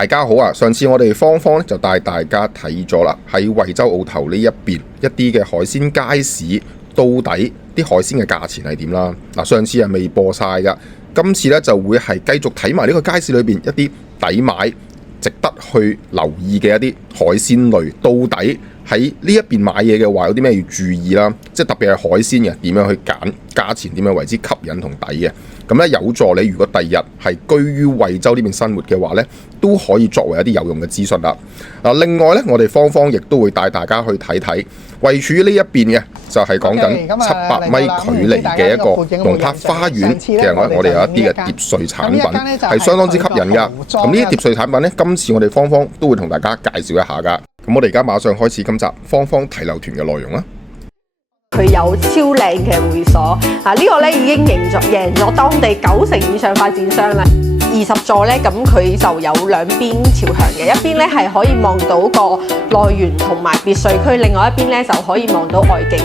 大家好啊！上次我哋芳芳就帶大家睇咗啦，喺惠州澳頭呢一邊一啲嘅海鮮街市，到底啲海鮮嘅價錢係點啦？嗱，上次係未播晒噶，今次咧就會係繼續睇埋呢個街市裏邊一啲抵買、值得去留意嘅一啲海鮮類，到底喺呢一邊買嘢嘅話有啲咩要注意啦？即係特別係海鮮嘅點樣去揀，價錢點樣為之吸引同抵嘅？咁咧有助你如果第二日係居於惠州呢邊生活嘅話咧，都可以作為一啲有用嘅資訊啦。另外咧，我哋芳芳亦都會帶大家去睇睇位處於呢一邊嘅，就係講緊700米距離嘅一個龍柏花園。其實我哋有一啲嘅碟稅產品係相當之吸引噶。咁呢啲碟稅產品咧，今次我哋芳芳都會同大家介紹一下噶。咁我哋而家馬上開始今集芳芳睇樓團嘅內容啦。佢有超靚嘅會所，呢個咧已經贏咗當地90%以上發展商啦。20座咧，咁佢就有兩邊朝向嘅，一邊咧係可以望到個內園同埋別墅區，另外一邊咧就可以望到外景。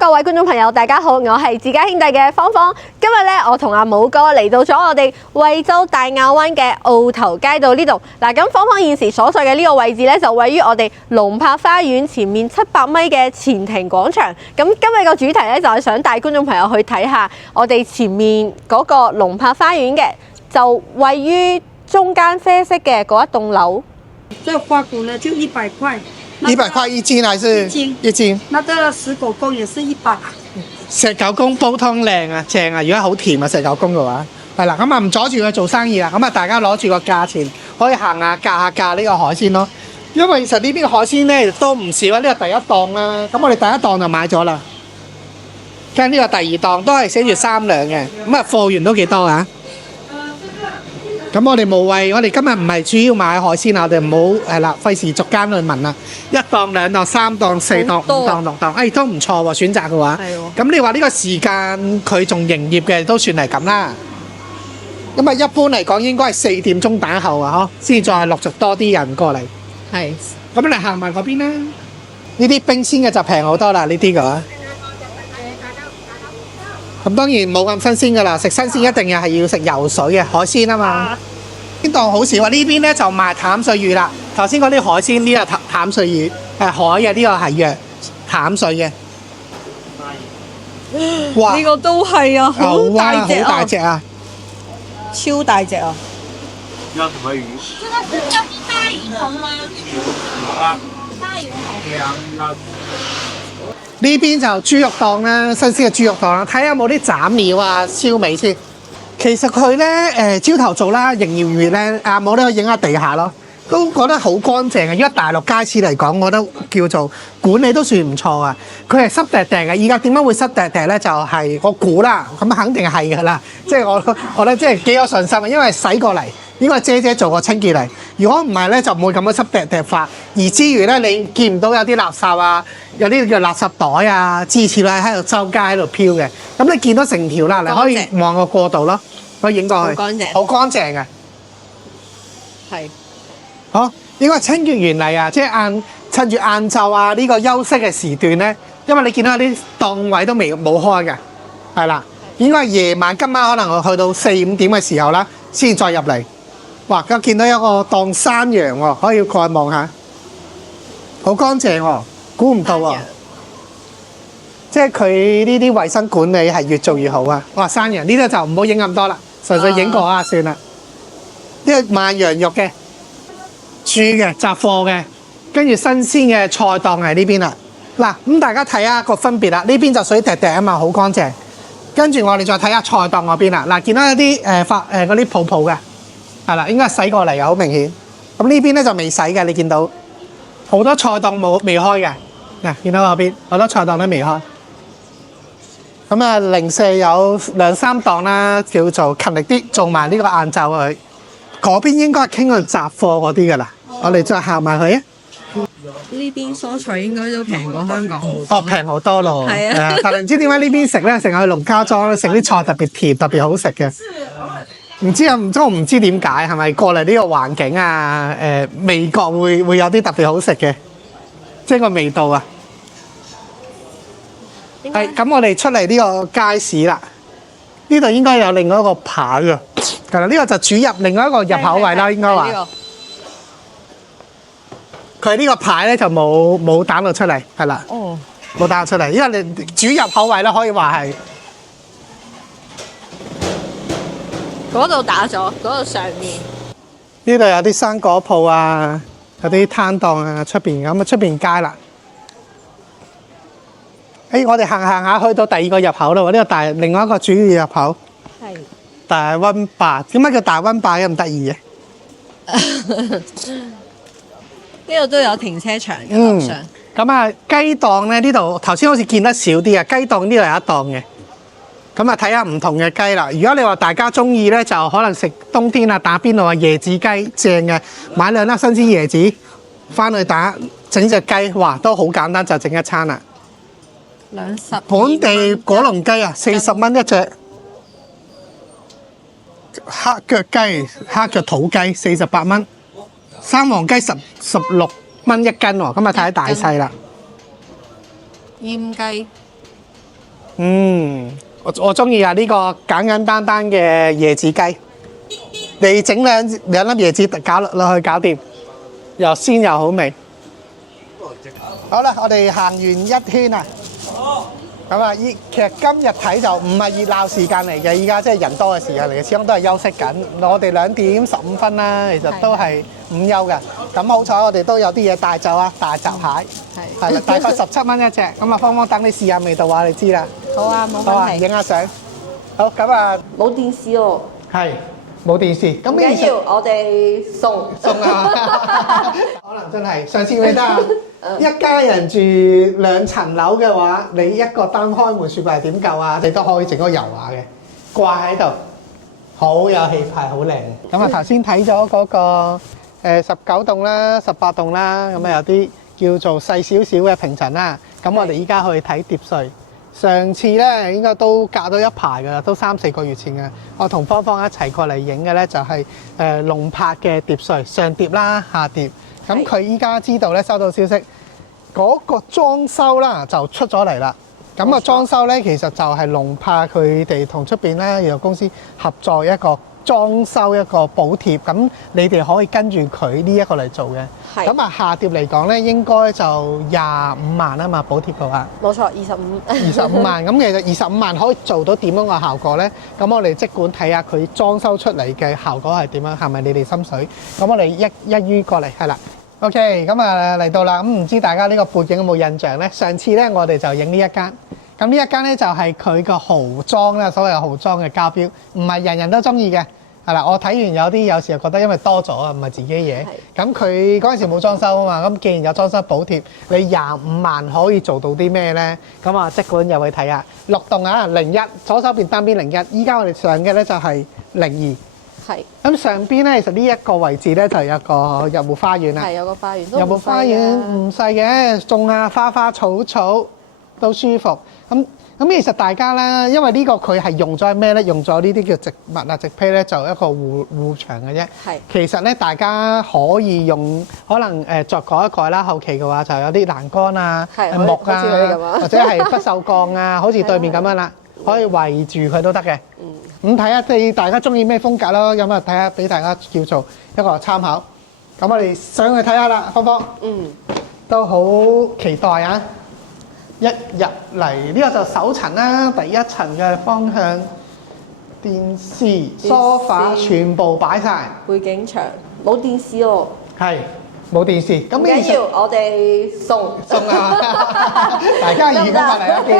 各位觀眾朋友，大家好，我係自家兄弟嘅芳芳。今日咧，我同阿武哥嚟到咗我哋惠州大亞灣嘅澳頭街道呢度。嗱，咁芳芳現時所在嘅呢個位置咧，就位於我哋龍柏花園前面700米嘅前庭廣場。咁今日個主題咧，就係想帶觀眾朋友去睇下我哋前面嗰個龍柏花園嘅，就位於中間啡色嘅嗰一棟樓。這花骨呢就100塊。100塊一斤還是一斤？那個石狗公也是100。石狗公煲湯靚啊，正啊！如果好甜啊，石狗公嘅話，係啦，咁啊唔阻住佢做生意啦。咁啊，大家攞住個價錢可以行下價呢個海鮮咯。因為其實呢邊嘅海鮮咧都唔少啊。呢個第一檔啦，咁我哋第一檔就買咗啦。跟呢個第二檔都係寫住3兩嘅，咁啊貨源都幾多啊？咁我哋無謂，我哋今日唔係主要買海鮮啊，我哋唔好係啦，費事逐間去問啦。1檔、2檔、3檔、4檔、5檔、6檔，都唔錯喎。選擇嘅話，咁你話呢個時間佢仲營業嘅都算係咁啦。咁啊，一般嚟講應該係4點鐘打後啊，先再陸續多啲人過嚟。係。咁你行埋嗰邊啦。呢啲冰鮮嘅就平好多啦，呢啲嘅話。咁當然冇咁新鮮㗎啦，食新鮮一定係要食游水嘅海鮮啊嘛。邊檔好少啊？呢邊咧就賣淡水魚啦。頭先嗰啲海鮮呢個淡水魚係海嘅，呢個係藥淡水嘅。哇！呢個都係啊，好大隻啊！好大隻啊！超大隻啊！要什麼魚？這個叫大魚頭嗎？大魚頭。呢邊就豬肉檔啦，新鮮嘅豬肉檔啦，睇下有冇啲斬料啊、燒味先。其實佢咧朝頭早啦，營業月咧冇得影下地下咯，都覺得好乾淨嘅。因為大陸街市嚟講，我覺得叫做管理都算唔錯啊。佢係濕滴滴嘅，而家點解會濕滴滴咧？就係我估啦，咁肯定係㗎啦。即係我咧，即係幾有信心啊，因為洗過嚟。應該姐姐做過清潔嚟，如果唔係咧，就唔會咁樣濕滴滴法。而之餘咧，你見唔到有啲垃圾啊，有啲叫垃圾袋啊、支持咧喺度周街喺度飄嘅。咁你見到成條啦，你可以望個過道咯，可以影過去。好乾淨。好乾淨嘅。係。好，應該清潔完嚟啊，即係趁住晏晝啊呢個休息嘅時段咧，因為你見到有啲檔位都冇開嘅，係啦，應該係夜晚今晚可能去到4、5點嘅時候啦，先再入嚟。哇！我見到有個檔山羊喎，可以過去望下，好乾淨喎，估唔到喎。即係佢呢啲衞生管理係越做越好啊！哇！山羊呢度就唔好影咁多啦，純粹影過啊算啦。呢個賣羊肉嘅、豬嘅、雜貨嘅，跟住新鮮嘅菜檔喺呢邊啦。嗱，咁大家睇下個分別啦，呢邊就水滴滴啊嘛，好乾淨。跟住我哋再睇下菜檔嗰邊啦。嗱，見到有啲嗰啲泡泡嘅。係啦，應該係洗過嚟嘅，好明顯。咁呢邊咧就未洗嘅，你見到好多菜檔未開嘅。嗱，見到嗰邊好多菜檔都未開。咁啊，零舍有2、3檔啦，叫做勤力啲做埋呢個晏晝佢。嗰邊應該係傾緊雜貨嗰啲㗎啦。我哋再行埋去啊。呢邊蔬菜應該都平過香港。哦，平好多咯。係啊。但係唔知點解呢邊食咧，成日去農家莊食啲菜特別甜，特別好食嘅。唔知啊，我唔知點解係咪過嚟呢個環境啊？味覺會有啲特別好食嘅，即係個味道啊！係咁，我哋出嚟呢個街市啦。呢度應該有另外一個牌㗎，係啦，呢個就主入另外一個入口位啦，應該話。佢呢個牌咧就冇打到出嚟，係啦，冇打到出嚟，因為你主入口位咧可以話係。嗰度打咗，嗰度上面。呢度有啲生果鋪啊，有啲攤檔啊，出邊咁啊，出邊街啦。我哋行下去到第二個入口啦喎，呢個另外一個主要入口。係。大溫霸，點解叫大溫霸咁得意嘅？呢度都有停車場嘅樓上。咁啊，雞檔咧呢度頭先好似見得少啲啊，雞檔呢度有一檔嘅。咁啊，睇下唔同嘅雞啦。如果你話大家中意咧，就可能食冬天啊打邊爐啊椰子雞正嘅，買2粒新鮮椰子翻去打整隻雞，哇都好簡單就整一餐啦。20本地果龍雞啊，40蚊一隻。黑腳雞、黑腳土雞48蚊，三黃雞16蚊一斤喎。咁啊睇下大細啦。醃雞。我中意啊！呢個簡簡單單嘅椰子雞，你整兩粒椰子搞落去搞掂，又鮮又好味。好啦，我哋行完一圈啊。咁啊，其實今日睇就唔係熱鬧時間嚟嘅，依家即係人多嘅時間嚟嘅，始終都係休息緊。我哋2點15分啦，其實都係午休嘅。咁好彩我哋都有啲嘢帶走啊，大閘蟹。係啦，大概17蚊一隻。咁啊，芳芳等你試下味道話你知啦。好啊，冇好啊，問題。影下相。好，咁啊。冇電視喎。係，冇電視。咁唔緊要，我哋送啊。可能真係上次記得啊，一家人住2層樓嘅話，你一個單開門雪櫃點夠啊？你都可以整個油畫嘅，掛喺度，好有氣派，好靚。咁啊，頭先睇咗嗰個19棟啦、18棟啦，咁啊有啲叫做細少少嘅平層啦。咁我哋依家去睇碟隧。上次咧應該都隔咗一排㗎啦，都3-4個月前嘅。我同芳芳一齊過嚟影嘅咧就係龍柏嘅碟隧上碟啦、下碟。咁佢依家知道咧收到消息，嗰個裝修啦就出咗嚟啦。咁啊裝修咧其實就係龍柏佢哋同出邊咧有公司合作一個裝修一個補貼，咁你哋可以跟住佢呢一個嚟做嘅。咁啊下碟嚟講咧應該就25萬啊嘛，補貼嘅話。冇錯，25萬。咁其實25萬可以做到點樣嘅效果咧？咁我哋即管睇下佢裝修出嚟嘅效果係點樣，係咪你哋心水？咁我哋一於過嚟係啦。OK，咁啊嚟到啦。咁唔知大家呢個背景有冇印象咧？上次咧我哋就影呢一間。咁呢一間咧就係佢個豪裝啦，所謂豪裝嘅家標，唔係人人都中意嘅。係啦，我睇完有時又覺得因為多咗啊，唔係自己嘢。咁佢嗰陣時冇裝修啊嘛，咁既然有裝修補貼，你25萬可以做到啲咩咧？咁啊，即管入去睇下。6棟啊，01，左手邊單邊01，依家我哋上嘅咧就係02。係。咁上邊咧，其實呢一個位置咧就有個入戶花園啦。係有個花園，入戶花園唔細嘅，種下花花草草都舒服。咁其實大家咧，因為呢個佢係用咗咩咧？用咗呢啲叫植物啊、植被咧，就一個護牆嘅啫。係。其實咧，大家可以用，可能再改一改啦。後期嘅話就有啲欄杆啊、木啊，或者係不鏽鋼啊，好似對面咁樣啦，可以圍住佢都得嘅。咁睇下大家中意咩風格咯，咁啊睇下俾大家叫做一個參考。咁我哋上去睇下啦，芳芳。都好期待啊！一入嚟呢個就首層啦，第一層嘅方向電視、梳化全部擺晒，背景牆冇電視喎。係冇電視，咁唔緊要，我哋送啊！大家移翻過嚟啊，記住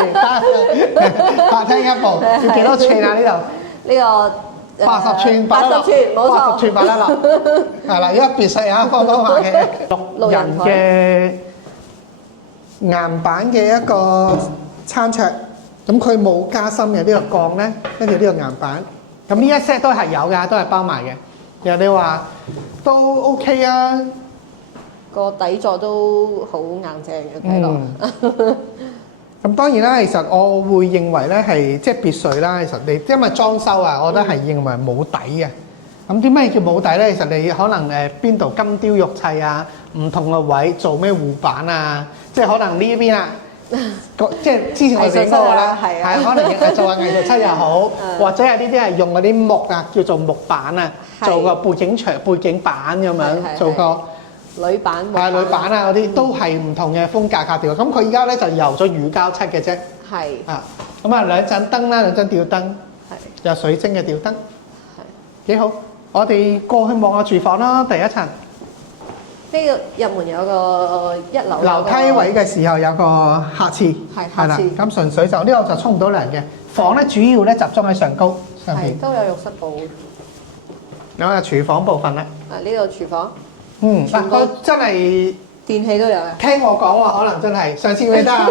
客廳一部，要幾多寸啊？呢度呢個80寸擺得落，冇錯， 80寸擺得落，係啦，一別墅啊，芳芳話嘅6人嘅岩板嘅一個餐桌，咁佢冇加深嘅呢個鋼咧，跟住呢個岩板，咁呢一 set 都係有㗎，都係包埋嘅。然後你話都 OK 啊，個底座都好硬淨嘅睇落。咁當然啦，其實我會認為咧係即係別墅啦。其實你因為裝修啊，我覺得係認為冇底嘅。咁點解叫冇底咧？其實你可能邊度金雕玉砌啊，唔同嘅位做咩護板啊，即係可能呢邊啊，即係之前我哋講過啦，係可能做下藝術漆又好，或者係呢啲係用嗰啲木啊，叫做木板啊，做個背景牆、背景板咁樣，做個鋁板、鋁板啊嗰啲都係唔同嘅風格格調。咁佢而家咧就油咗乳膠漆嘅啫。係啊，咁啊兩盞燈啦，兩盞吊燈，有水晶嘅吊燈，幾好。我哋過去望下廚房啦，第一層。呢個入門有個一樓樓梯位嘅時候有個客廁，係啦。咁純粹就呢個就沖唔到涼嘅。房咧主要咧集中喺上高上邊。都有浴室部。有個廚房部分咧。啊，呢度廚房。嗱，佢真係電器都有嘅。聽我講話，可能真係上次記得啊。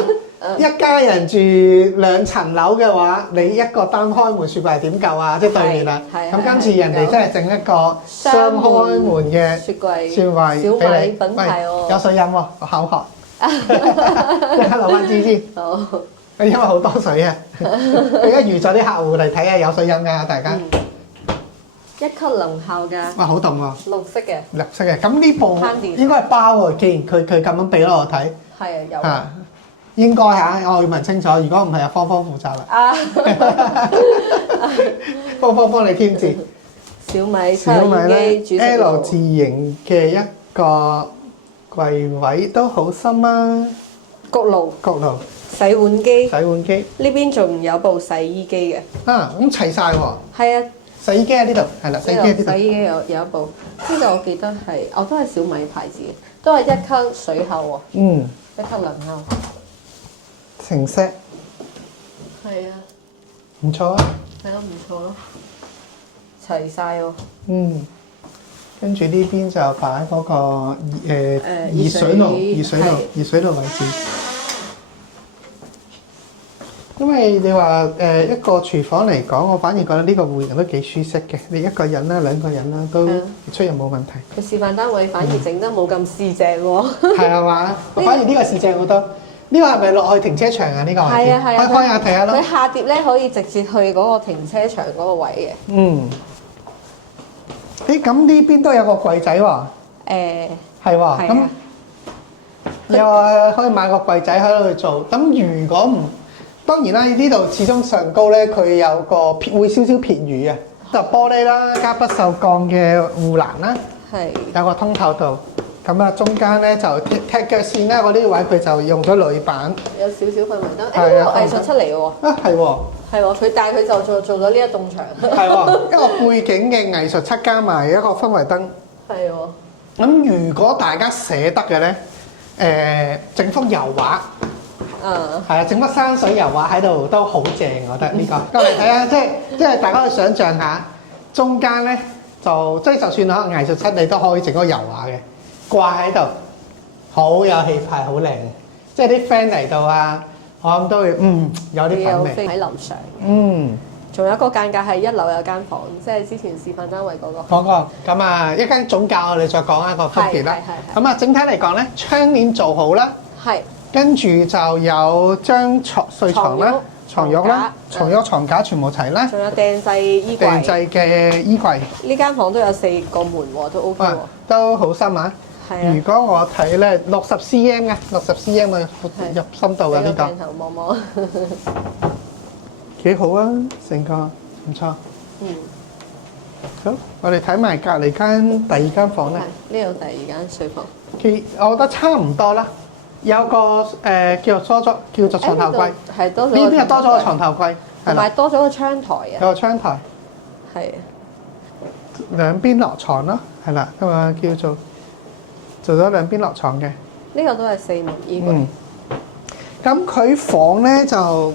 一家人住2層樓嘅話，你一個單開門雪櫃點夠啊？即係對面啦。咁今次人哋真係整一個雙開門嘅雪櫃俾你，品牌喎，有水飲喎，我口渴。即刻留翻支先。好。因為好多水啊！而家預咗啲客戶嚟睇下有水飲㗎，大家。一級能效㗎。哇！好凍喎。綠色嘅。綠色嘅，咁呢部應該係包喎。既然佢咁樣俾咗我睇。係啊，有。嚇！應該嚇，我要問清楚。如果唔係，阿芳芳負責啦。啊！芳芳幫你添字。小米咧 L 字形嘅一個櫃位都好深啊！焗爐。洗碗機。呢邊仲有部洗衣機嘅。啊，咁齊晒喎。係啊。洗衣機喺呢度，係啦，洗衣機喺呢度。洗衣機有一部，呢度我記得係，都係小米牌子嘅，都係1級水喉喎。1級能效。成 set。係啊。唔錯啊。係咯，唔錯咯。齊晒喎。跟住呢邊就擺嗰個熱水爐位置。因為你話一個廚房嚟講，我反而覺得呢個戶型都幾舒適嘅。你一個人啦、2個人啦，都出入冇問題。個示範單位反而整得冇咁市正喎。係啊嘛，反而呢個市正好多。呢個係咪落去停車場啊？呢個位置係啊，開下睇下咯。佢下碟咧可以直接去嗰個停車場嗰個位嘅。咁呢邊都有個櫃仔喎。係喎。咁又話可以買個櫃仔喺度去做。咁如果唔當然啦，呢度始終上高咧，佢有個會少少撇雨嘅，就玻璃啦，加不鏽鋼嘅護欄啦，有個通透度。咁啊，中間咧就踢腳線咧，嗰啲位佢就用咗鋁板，有少少氛圍燈。呢個藝術出嚟喎。啊，係喎。係喎，但係佢就做咗呢一棟牆。係喎，一個背景嘅藝術漆加埋一個氛圍燈。係喎。咁如果大家捨得嘅咧，整幅油畫。係啊，整筆山水油畫喺度都好正，我覺得呢個。過嚟睇下，即係大家可以想象下，中間咧就算可能藝術漆，你都可以整個油畫嘅，掛喺度，好有氣派，好靚。即係啲 friend 嚟到啊，我諗都會有啲品味。喺樓上。仲有一個間隔係1樓有間房，即係之前示範單位嗰個。咁啊，一間總價我哋再講一個分別啦。咁啊，整體嚟講咧，窗簾做好啦。跟住就有張睡床啦、床褥啦、床褥床架全部齊啦。仲有訂製衣櫃。訂製嘅衣櫃。呢間房都有4個門喎，都 OK 喎。都好深啊！如果我睇咧60 cm 嘅，60 cm 嘅入深度嘅呢個。鏡頭望望。幾好啊！成個唔錯。好，我哋睇埋隔離間第2間房咧。呢度第2間睡房。我覺得差唔多啦。有個叫做床頭櫃，呢邊又多咗個床頭櫃，同埋多咗個窗台啊！有個窗台，係兩邊落床咯，係啦，咁啊做咗兩邊落床嘅。呢個都係4門衣櫃。咁佢房咧就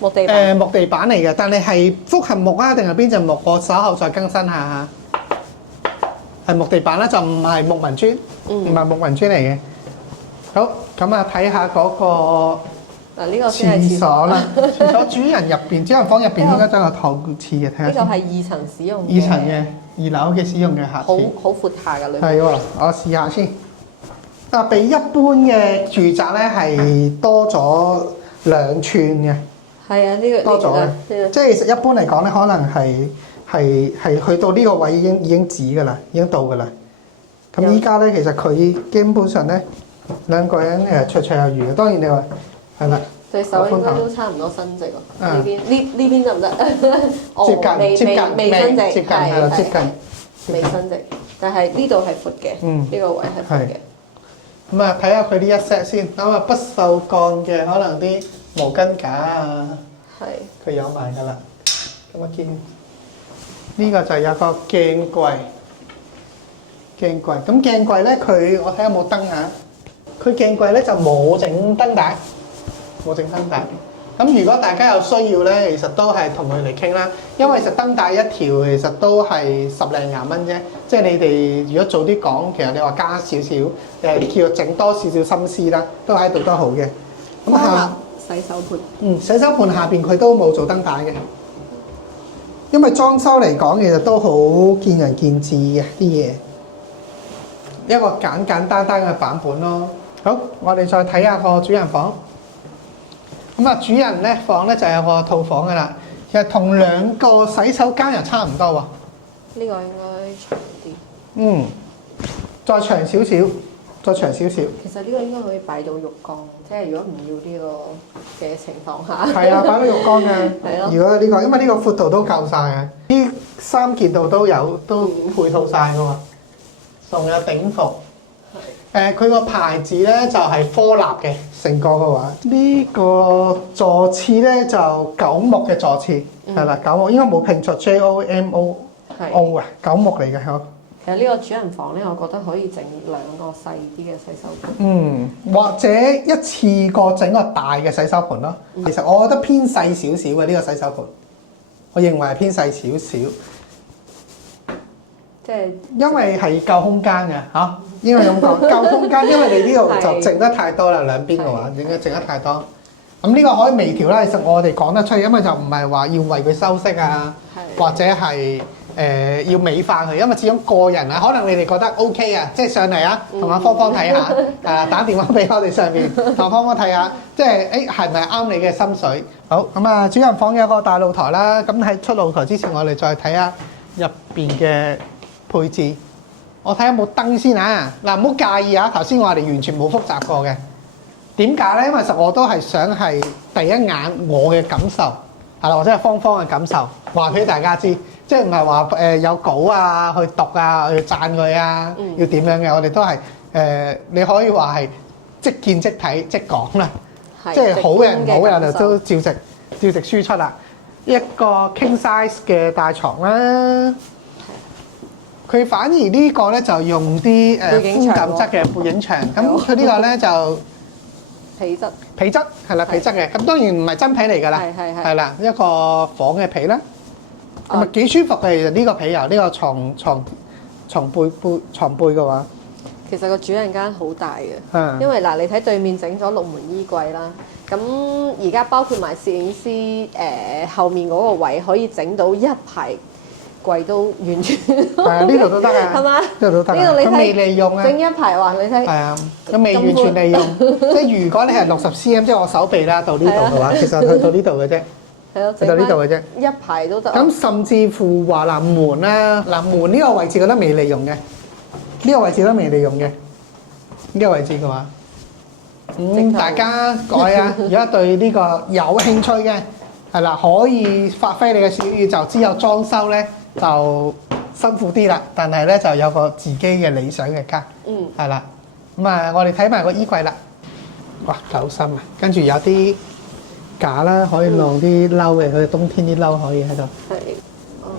木地板嚟嘅，但係複合木啊定係邊隻木？我稍後再更新下嚇。係木地板啦，就唔係木紋磚，唔係木紋磚嚟嘅。好，咁啊睇下嗰個廁所啦。廁所主人入邊，主人房入邊應該真係套廁嘅，睇下先。呢個係2層使用嘅。2層嘅2樓嘅使用嘅客廁。好闊下㗎裏面。係喎，我試下先。比一般嘅住宅咧係多咗2寸嘅，係啊，呢個多咗嘅。呢個即係其實一般嚟講咧，可能係去到呢個位已經止㗎啦，已經到㗎啦。咁依家咧，其實佢基本上咧2個人綽綽有餘嘅。當然你話係啦，對手應該都差唔多伸直喎。啊呢邊得唔得？接近未伸直，接近係啦，接近。未伸直，但係呢度係闊嘅，呢個位係闊嘅。咁啊，睇下佢呢一 set 先。咁啊，不鏽鋼嘅可能啲毛巾架啊，佢有埋㗎啦。咁啊，見呢個就係有個鏡櫃。鏡櫃咁鏡櫃咧，我睇下有冇燈啊。佢鏡櫃咧就冇整燈帶，冇整燈帶。咁如果大家有需要咧，其實都係同佢嚟傾啦。因為其實燈帶一條其實都係10零廿蚊啫。即係你哋如果早啲講，其實你話加少少，叫整多少少心思啦，都喺度都好嘅。咁洗手盤，洗手盤下邊佢都冇做燈帶嘅。因為裝修嚟講，其實都好見仁見智嘅啲嘢。一個簡單嘅版本咯。好，我哋再睇下個主人房。咁啊，主人咧房咧就有個套房噶啦。其實同2個洗手間又差唔多喎。呢個應該長啲。再長少少，再長少少。其實呢個應該可以擺到浴缸，即係如果唔要呢個嘅情況下。係啊，擺到浴缸嘅。係咯。如果呢個，因為呢個闊度都夠晒嘅，呢3件度都配套晒噶喎。仲有頂伏，佢個牌子咧就係科立嘅，成個嘅話，呢個座廁咧就9木嘅座廁，係啦，9木應該冇拼錯 JOMO 啊，9木嚟嘅嗬。其實呢個主人房咧，我覺得可以整2個細啲嘅洗手盤。或者一次過整個大嘅洗手盤咯。其實我覺得偏細少少嘅呢個洗手盤，我認為係偏細少少。即係因為係夠空間嘅嚇，應該咁講夠空間，因為你呢度就剩得太多啦，兩邊嘅話應該剩得太多。咁呢個可以微調啦，其實我哋講得出，因為就唔係話要為佢修飾啊，或者係要美化佢，因為始終個人啊，可能你哋覺得 OK 啊，即係上嚟啊，同阿芳芳睇下，打電話俾我哋上邊，同芳芳睇下，即係係咪啱你嘅心水？好，咁啊，主人房有個大露台啦，咁喺出露台之前，我哋再睇下入邊嘅配置。我睇下有冇燈先啊！嗱，唔好介意啊，頭先我哋完全冇複雜過嘅。點解咧？因為其實我都係想係第一眼我嘅感受，係啦，或者係芳芳嘅感受，話俾大家知，即係唔係話有稿啊去讀啊去讚佢啊，要點樣嘅？我哋都係你可以話係即見即睇即講啦，即係好嘅唔好嘅就都照直輸出啦。一個 king size 嘅大床啦。佢反而呢個咧就用啲寬感質嘅背景牆，咁佢呢個咧就皮質係啦，皮質嘅，咁當然唔係真皮嚟㗎啦，係啦，一個房嘅皮啦，咁啊幾舒服嘅。其實呢個皮油呢個床背嘅話，其實個主人間好大嘅，因為嗱你睇對面整咗6門衣櫃啦，咁而家包括埋攝影師後面嗰個位可以整到一排櫃都完全係啊，呢度都得啊，係嘛？呢度都得啊，呢度你睇未利用啊，整一排話你睇係啊，咁未完全利用，即係如果你係60 cm，即係我手臂啦到呢度嘅話，其實去到呢度嘅啫，係咯，去到呢度嘅啫，一排都得。咁甚至乎話嗱門啦，嗱門呢個位置覺得未利用嘅，呢個位置都未利用嘅，呢個位置嘅話，大家改啊！如果對呢個有興趣嘅，係啦，可以發揮你嘅小宇宙，之後裝修咧就辛苦啲啦，但係咧就有個自己嘅理想嘅家，係啦。咁啊，我哋睇埋個衣櫃啦，哇，夠深啊！跟住有啲架啦，可以晾啲褸嘅，佢冬天啲褸可以喺度。係，哦，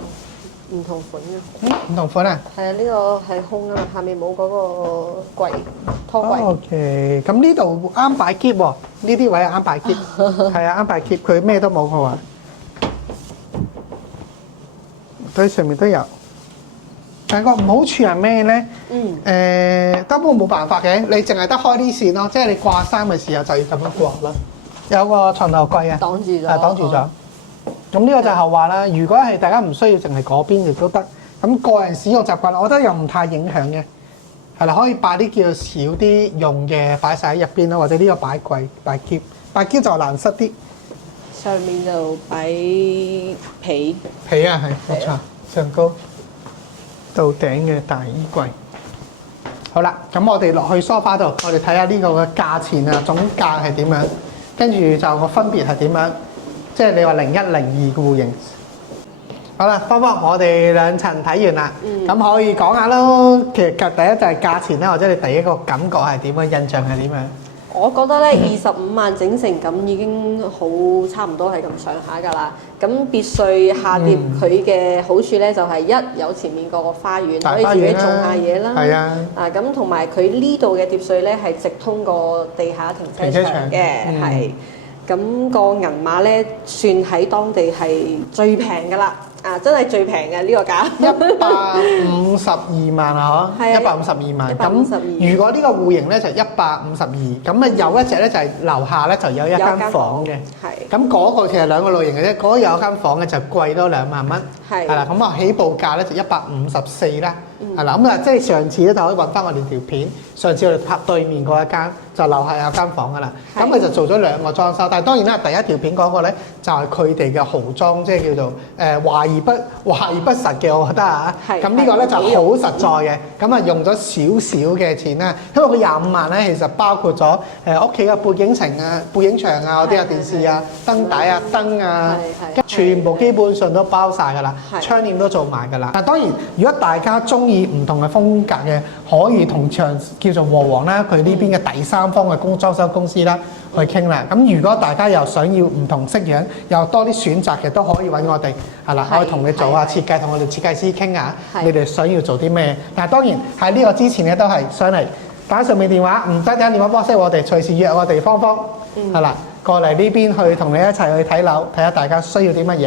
唔同款嘅。唔同款啊？係啊，呢個係空啊嘛，下面冇嗰個櫃拖櫃。OK，咁呢度啱擺篋喎，呢啲位啱擺篋，係啊啱擺篋，佢咩都冇嘅話，對上面都有。但係個唔好處係咩咧？根本冇辦法嘅，你淨係得開啲線咯，即係你掛衫嘅時候就要咁樣掛啦。有個床頭櫃啊，擋住咗。係擋住咗。咁呢個就係後話啦。如果係大家唔需要淨係嗰邊亦都得。咁個人使用習慣，我覺得又唔太影響嘅。係啦，可以擺啲叫少啲用嘅擺晒喺入邊啦，或者呢個擺櫃擺篋白膠就難塞啲。上面就擺被。被啊，係冇錯，上高到頂嘅大衣櫃。好啦，咁我哋落去梳化度，我哋睇下呢個嘅價錢啊，總價係點樣，跟住就個分別係點樣，即係你話01、02嘅戶型。好啦，芳芳，我哋兩層睇完啦，咁可以講下咯。其實第一就係價錢啦，或者你第一個感覺係點樣，印象係點樣？我覺得咧25萬整成咁已經好差唔多係咁上下㗎啦。咁別墅下碟佢嘅好處咧就係有前面個花園可以自己種下嘢啦。係啊。咁同埋佢呢度嘅碟墅咧係直通個地下停車場嘅，係。咁個銀碼咧算喺當地係最平㗎啦。真係最平嘅呢個價，152萬啊，嗬，152萬。咁如果呢個戶型咧就152，咁有一隻咧就係樓下咧就有一間房嘅。係。咁嗰個其實兩個類型嘅啫，嗰個有一間房咧就貴多2萬蚊。係。係啦，咁啊起步價咧就154啦。係啦，咁啊即係上次咧就可以揾翻我哋條片，上次我哋拍對面嗰一間就樓下有間房㗎啦。咁佢就做咗2個裝修，但係當然啦，第一條片嗰個咧就係佢哋嘅豪裝，即係叫做華而不實嘅，我覺得啊。係。咁呢個咧就好實在嘅，咁啊用咗少少嘅錢啦，因為佢25萬咧其實包括咗屋企嘅背景牆啊、嗰啲啊、電視啊、燈帶啊、燈啊，全部基本上都包晒㗎啦，窗簾都做埋㗎啦。但當然，如果大家中意唔同嘅風格嘅，可以同叫做和黃啦，佢呢邊嘅第三方嘅裝修公司啦去傾啦。咁如果大家又想要唔同式樣，又多啲選擇嘅，都可以揾我哋係啦，可以同你做下設計，同我哋設計師傾下，你哋想要做啲咩？但係當然喺呢個之前咧，都係上嚟打上面電話，唔使打電話幫識我哋，隨時約我哋芳芳係啦，過嚟呢邊去同你一齊去睇樓，睇下大家需要啲乜嘢。